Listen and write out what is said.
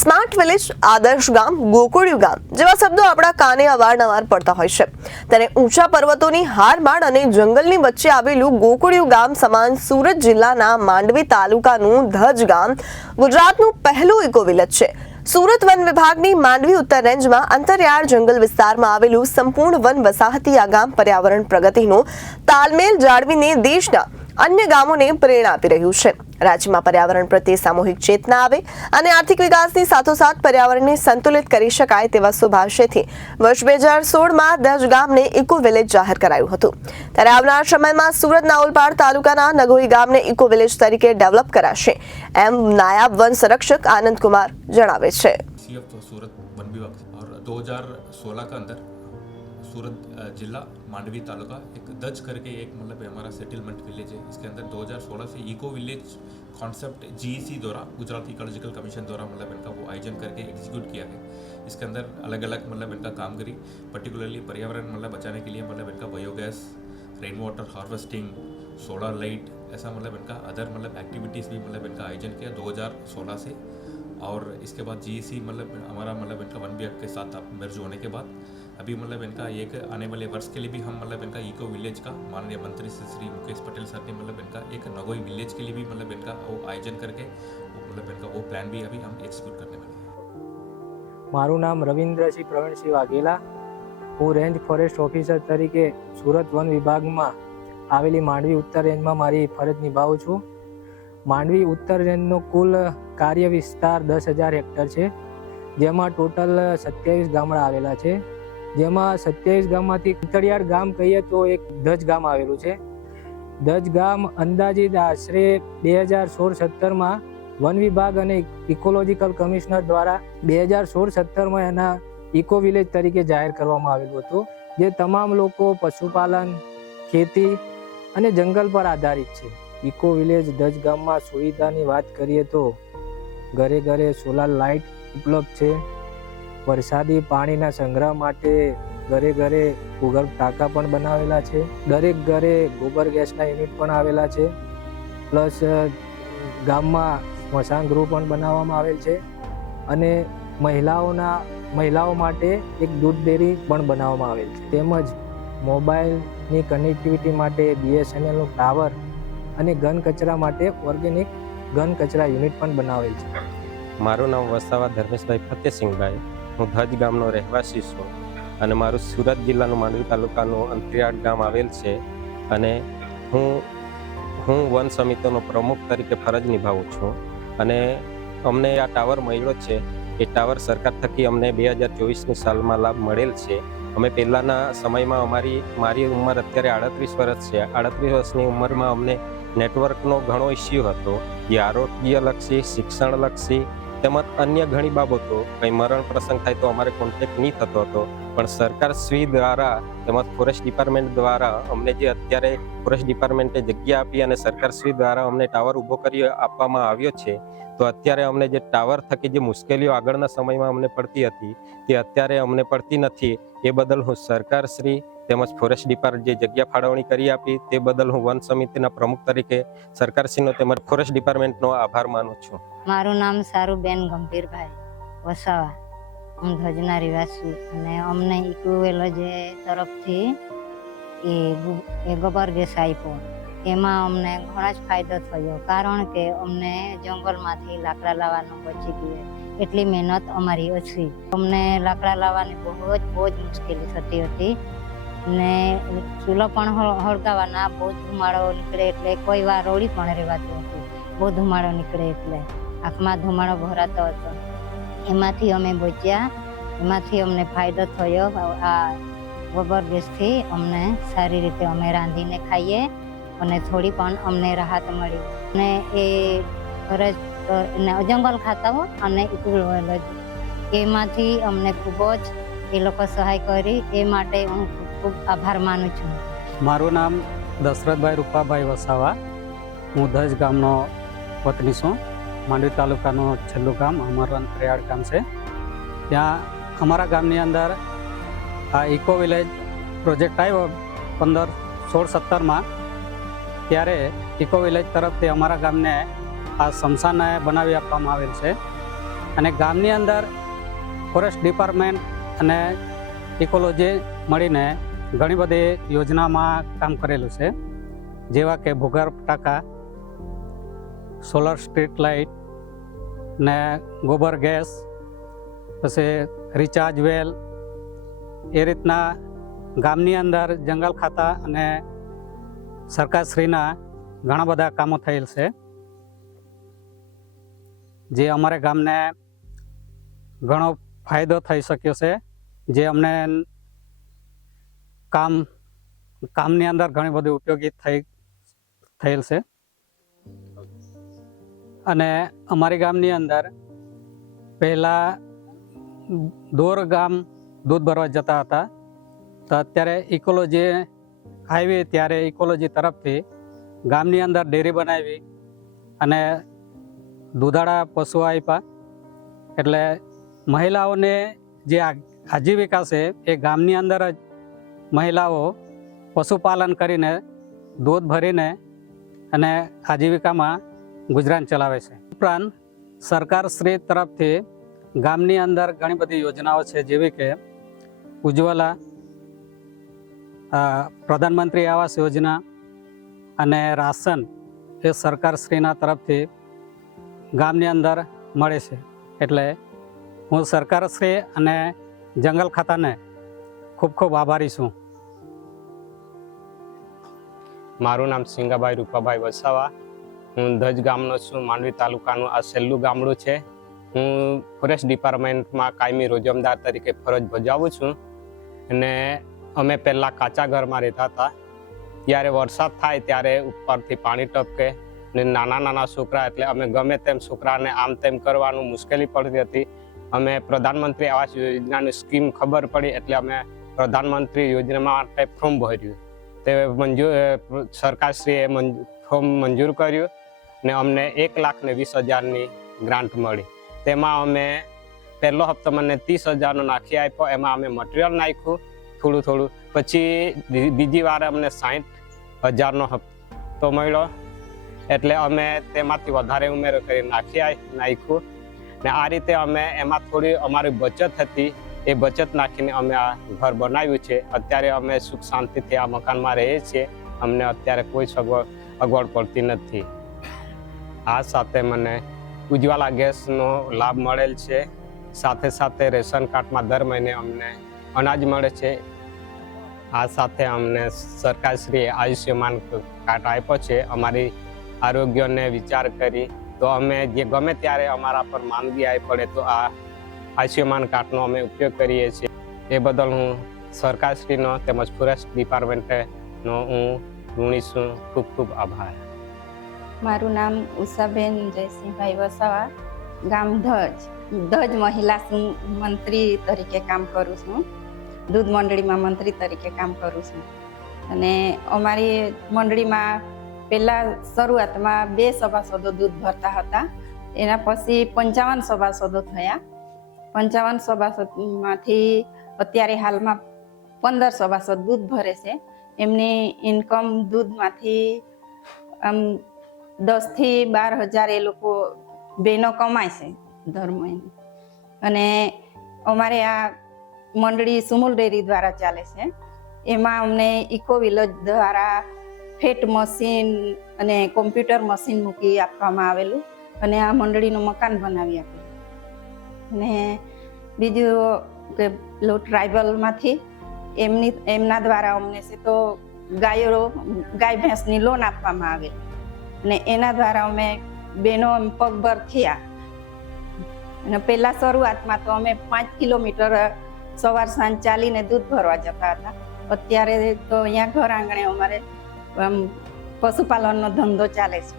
Smart village, આદર્શ ગામ, ગોકુળિયું ગામ જેવા શબ્દો આપણા કાને અવારનવાર પડતા હોય છે. ત્યારે ઊંચા પર્વતોની હારમાળ અને જંગલની વચ્ચે આવેલું ગોકુળિયું ગામ સમાન સુરત જિલ્લાના માંડવી તાલુકાનું ધજ ગામ ગુજરાતનું પહેલું ઇકો વિલેજ છે. સુરત વન વિભાગની માંડવી ઉત્તર રેન્જમાં અંતરિયાળ જંગલ વિસ્તારમાં આવેલું સંપૂર્ણ વન વસાહતી આ ગામ પર્યાવરણ પ્રગતિનો તાલમેલ જાળવીને દેશના અન્ય ગામોને પ્રેરણા આપી રહ્યું છે. રાજ્યમાં પર્યાવરણ પ્રત્યે સામૂહિક ચેતના આવે અને આર્થિક વિકાસની સાથોસાથ પર્યાવરણને સંતુલિત કરી શકાય તેવા શુભાશયથી વર્ષ 2016માં ધજ ગામને ઇકો વિલેજ જાહેર કરાયું હતું. ત્યારે આવનાર સમયમાં સુરતના ઓલપાડ તાલુકાના નગોઈ ગામને ઇકો વિલેજ તરીકે ડેવલપ કરાશે, એમ નાયબ વન સંરક્ષક आनंद कुमार जणावे छे. सूरत वन विभाग और 2016 का अंदर सूरत जिला मांडवी तालुका एक दज करके एक मतलब हमारा सेटलमेंट विलेज है. इसके अंदर 2016 से इको विलेज कॉन्सेप्ट GEC द्वारा गुजरात इकोलॉजिकल कमीशन द्वारा मतलब इनका वो आयोजन करके एग्जीक्यूट किया गया. इसके अंदर अलग अलग मतलब इनका कामगिरी पर्टिकुलरली पर्यावरण मतलब बचाने के लिए मतलब इनका biogas, rain water harvesting, solar light, ऐसा मतलब इनका अदर मतलब एक्टिविटीज़ भी मतलब इनका आयोजन किया 2016 से. और इसके बाद GEC मतलब हमारा मतलब इनका वन विभाग के साथ मर्ज होने के बाद अभी मतलब इनका एक आने वाले वर्ष के लिए भी हम मतलब इनका इको विलेज का माननीय मंत्री श्री मुकेश पटेल सर ने मतलब इनका एक नगोई विलेज के लिए भी मतलब इनका वो आयोजन करके मतलब इनका वो प्लान भी अभी हम एग्जीक्यूट करने वाले हैं. मारू नाम रविंद्रसिंह प्रवीणसिंह वाघेला. હું રેન્જ ફોરેસ્ટ ઓફિસર તરીકે સુરત વન વિભાગમાં આવેલી માંડવી ઉત્તર રેન્જમાં મારી ફરજ નિભાવું છું. માંડવી ઉત્તર રેન્જનો કુલ કાર્ય વિસ્તાર 10,000 હેક્ટર છે, જેમાં ટોટલ 27 ગામડા આવેલા છે. જેમાં 27 ગામમાંથી અંતરિયાળ ગામ કહીએ તો એક ધજ ગામ આવેલું છે. ધજ ગામ અંદાજિત આશરે 2016-17માં વન વિભાગ અને ઇકોલોજીકલ કમિશનર દ્વારા 2016-17માં એના ઇકો વિલેજ તરીકે જાહેર કરવામાં આવેલું હતું, જે તમામ લોકો પશુપાલન, ખેતી અને જંગલ પર આધારિત છે. ઇકો વિલેજ ધજ ગામમાં સુવિધાની વાત કરીએ તો ઘરે ઘરે સોલાર લાઇટ ઉપલબ્ધ છે. વરસાદી પાણીના સંગ્રહ માટે ઘરે ઘરે ભૂગર્ભ ટાંકા પણ બનાવેલા છે. દરેક ઘરે ગોબર ગેસના યુનિટ પણ આવેલા છે. પ્લસ ગામમાં સ્મશાન ગૃહ પણ બનાવવામાં આવેલ છે અને મહિલાઓ માટે એક દૂધ ડેરી પણ બનાવવામાં આવેલ છે. તેમજ મોબાઈલની કનેક્ટિવિટી માટે BSNLનું ટાવર અને ઘન કચરા માટે ઓર્ગેનિક ઘન કચરા યુનિટ પણ બનાવેલ છે. મારું નામ વસાવા ધર્મેશભાઈ ફતેસિંહભાઈ. હું ધજ ગામનો રહેવાસી છું અને મારું સુરત જિલ્લાનું માંડવી તાલુકાનું અંતરિયાળ ગામ આવેલ છે અને હું વન સમિતિનો પ્રમુખ તરીકે ફરજ નિભાવું છું. અને અમને આ ટાવર મળ્યો છે. એ ટાવર સરકાર થકી અમને 2024ની સાલમાં લાભ મળેલ છે. અમે પહેલાંના સમયમાં મારી ઉંમર અત્યારે 38 વર્ષ છે. 38 વર્ષની ઉંમરમાં અમને નેટવર્કનો ઘણો ઇસ્યુ હતો, જે આરોગ્યલક્ષી, શિક્ષણલક્ષી તેમજ અન્ય ઘણી બાબતો, કંઈ મરણ પ્રસંગ થાય તો અમારે કોન્ટેક્ટ નહીં થતો હતો. પણ સરકારશ્રી દ્વારા તેમજ ફોરેસ્ટ ડિપાર્ટમેન્ટ દ્વારા અમને જે અત્યારે ફોરેસ્ટ ડિપાર્ટમેન્ટે જગ્યા આપી અને સરકારશ્રી દ્વારા અમને ટાવર ઊભો કરી આપવામાં આવ્યો છે, તો અત્યારે અમને જે ટાવર થકી જે મુશ્કેલીઓ આગળના સમયમાં અમને પડતી હતી તે અત્યારે અમને પડતી નથી. એ બદલ હું સરકારશ્રી તેમજ ફોરેસ્ટ ડિપાર્ટમેન્ટ જે જગ્યા ફાળવણી કરી આપી તે બદલ હું વન સમિતિના પ્રમુખ તરીકે સરકારશ્રીનો તેમજ ફોરેસ્ટ ડિપાર્ટમેન્ટનો આભાર માનું છું. મારું નામ સારુબેન ગંભીરભાઈ વસાવા. હું ધજના રહેવાસી અને અમને ઇકો વિલેજ તરફથી એ ગોબર ગેસ આપ્યો. એમાં અમને ઘણો જ ફાયદો થયો, કારણ કે અમને જંગલમાંથી લાકડા લાવવાનું બચી ગયું. એટલી મહેનત અમારી ઓછી. અમને લાકડા લાવવાની બહુ જ મુશ્કેલી થતી હતી ને ચૂલો પણ હળગાવવાના બહુ ધુમાડો નીકળે એટલે કોઈ વાર રોડી પણ રહેવાતી હતી. બહુ ધુમાડો નીકળે એટલે આંખમાં ધુમાડો ભરાતો હતો. એમાંથી અમે બચ્યા, એમાંથી અમને ફાયદો થયો. આ ગોબર ગેસથી અમને સારી રીતે અમે રાંધીને ખાઈએ અને થોડી પણ અમને રાહત મળી. અને એ ફરજ જંગલ ખાતાઓ અને એમાંથી અમને ખૂબ જ એ લોકો સહાય કરી. એ માટે હું ખૂબ આભાર માનું છું. મારું નામ દશરથભાઈ રૂપાભાઈ વસાવા. હું ધજ ગામનો વતની છું. માંડવી તાલુકાનું છેલ્લું ગામ અમારું અંતરિયાળ ગામ છે. ત્યાં અમારા ગામની અંદર આ ઇકો વિલેજ પ્રોજેક્ટ આવ્યો 2016-17માં. ત્યારે ઇકો વિલેજ તરફથી અમારા ગામને આ સ્મશાન બનાવી આપવામાં આવેલ છે. અને ગામની અંદર ફોરેસ્ટ ડિપાર્ટમેન્ટ અને ઇકોલોજી મળીને ઘણી બધી યોજનામાં કામ કરેલું છે, જેવા કે ભૂગર્ભ ટાંકા, સોલર સ્ટ્રીટ લાઇટ ને ગોબર ગેસ, પછી રિચાર્જ વેલ, એ રીતના ગામની અંદર જંગલ ખાતા અને સરકારશ્રીના ઘણા બધા કામો થયેલ છે, જે અમારે ગામને ઘણો ફાયદો થઈ શક્યો છે, જે અમને કામની અંદર ઘણી બધી ઉપયોગી થયેલ છે. અને અમારી ગામની અંદર પહેલાં દોર ગામ દૂધ ભરવા જતા હતા, તો અત્યારે ઇકોલોજી આવી ત્યારે ઇકોલોજી તરફથી ગામની અંદર ડેરી બનાવી અને દૂધાળા પશુઓ આપ્યા. એટલે મહિલાઓને જે આજીવિકા છે એ ગામની અંદર જ મહિલાઓ પશુપાલન કરીને દૂધ ભરીને અને આજીવિકામાં ગુજરાન ચલાવે છે. ઉપરાંત સરકારશ્રી તરફથી ગામની અંદર ઘણી બધી યોજનાઓ છે, જેવી કે ઉજ્જવલા, પ્રધાનમંત્રી આવાસ યોજના અને રાશન એ સરકારશ્રીના તરફથી ગામની અંદર મળે છે. એટલે હું સરકારશ્રી અને જંગલ ખાતાને ખૂબ ખૂબ આભારી છું. મારું નામ સિંગાભાઈ રૂપાભાઈ વસાવા. હું ધજ ગામનો છું. માંડવી તાલુકાનું આ છેલ્લું ગામડું છે. હું ફોરેસ્ટ ડિપાર્ટમેન્ટમાં કાયમી રોજમદાર તરીકે ફરજ બજાવું છું. અને અમે પહેલાં કાચા ઘરમાં રહેતા હતા. ત્યારે વરસાદ થાય ત્યારે ઉપરથી પાણી ટપકે ને નાના નાના છોકરા, એટલે અમે ગમે તેમ છોકરાને આમ તેમ કરવાનું મુશ્કેલી પડતી હતી. અમે પ્રધાનમંત્રી આવાસ યોજનાની સ્કીમ ખબર પડી એટલે અમે પ્રધાનમંત્રી યોજના માટે ફોર્મ ભર્યું. તે સરકારશ્રીએ ફોર્મ મંજૂર કર્યું ને અમને 1,20,000ની ગ્રાન્ટ મળી. તેમાં અમે પહેલો હપ્તો મને 30,000નો નાખી આપ્યો. એમાં અમે મટીરિયલ નાખ્યું થોડું થોડું. પછી બીજી વાર અમને 60,000નો હપ્તો મળ્યો. એટલે અમે તેમાંથી વધારે ઉમેરો કરી નાખ્યું ને આ રીતે અમે એમાં થોડી અમારી બચત હતી, એ બચત નાખીને અમે આ ઘર બનાવ્યું છે. અત્યારે અમે સુખ શાંતિથી આ મકાનમાં રહીએ છીએ. અમને અત્યારે કોઈ અગવડ પડતી નથી. આ સાથે મને ઉજ્જવલા ગેસનો લાભ મળેલ છે. સાથે સાથે રેશન કાર્ડમાં દર મહિને અમને અનાજ મળે છે. આ સાથે અમને સરકારશ્રીએ આયુષ્યમાન કાર્ડ આપ્યો છે. અમારી આરોગ્યને વિચાર કરી તો અમે જે ગમે ત્યારે અમારા પર માંદગી આવી પડે તો આ આયુષ્યમાન કાર્ડનો અમે ઉપયોગ કરીએ છીએ. એ બદલ હું સરકારશ્રીનો તેમજ ફોરેસ્ટ ડિપાર્ટમેન્ટનો હું ઋણી છું. ખૂબ ખૂબ આભાર. મારું નામ ઉષાબેન જયસિંહભાઈ વસાવા, ગામ ધજ મહિલા મંત્રી તરીકે કામ કરું છું. દૂધ મંડળીમાં મંત્રી તરીકે કામ કરું છું. અને અમારી મંડળીમાં પહેલાં શરૂઆતમાં 2 સભાસદો દૂધ ભરતા હતા. એના પછી 55 સભાસદો થયા. 55 સભાસદમાંથી અત્યારે હાલમાં 15 સભાસદ દૂધ ભરે છે. એમની ઇન્કમ દૂધમાંથી 10,000થી 12,000 એ લોકો બહેનો કમાય છે દર મહિને. અને અમારે આ મંડળી સુમુલ ડેરી દ્વારા ચાલે છે. એમાં અમને ઇકો વિલેજ દ્વારા ફેટ મશીન અને કોમ્પ્યુટર મશીન મૂકી આપવામાં આવેલું અને આ મંડળીનું મકાન બનાવી આપેલું. અને બીજું કે ટ્રાઇબલમાંથી એમના દ્વારા અમને છે તો ગાય ભેંસની લોન આપવામાં આવેલી અને એના દ્વારા અમે બહેનો પગભર થયા. અને પહેલાં શરૂઆતમાં તો અમે 5 કિલોમીટર સવાર સાંજ ચાલીને દૂધ ભરવા જતા હતા. અત્યારે તો અહીંયા ઘર આંગણે અમારે પશુપાલનનો ધંધો ચાલે છે.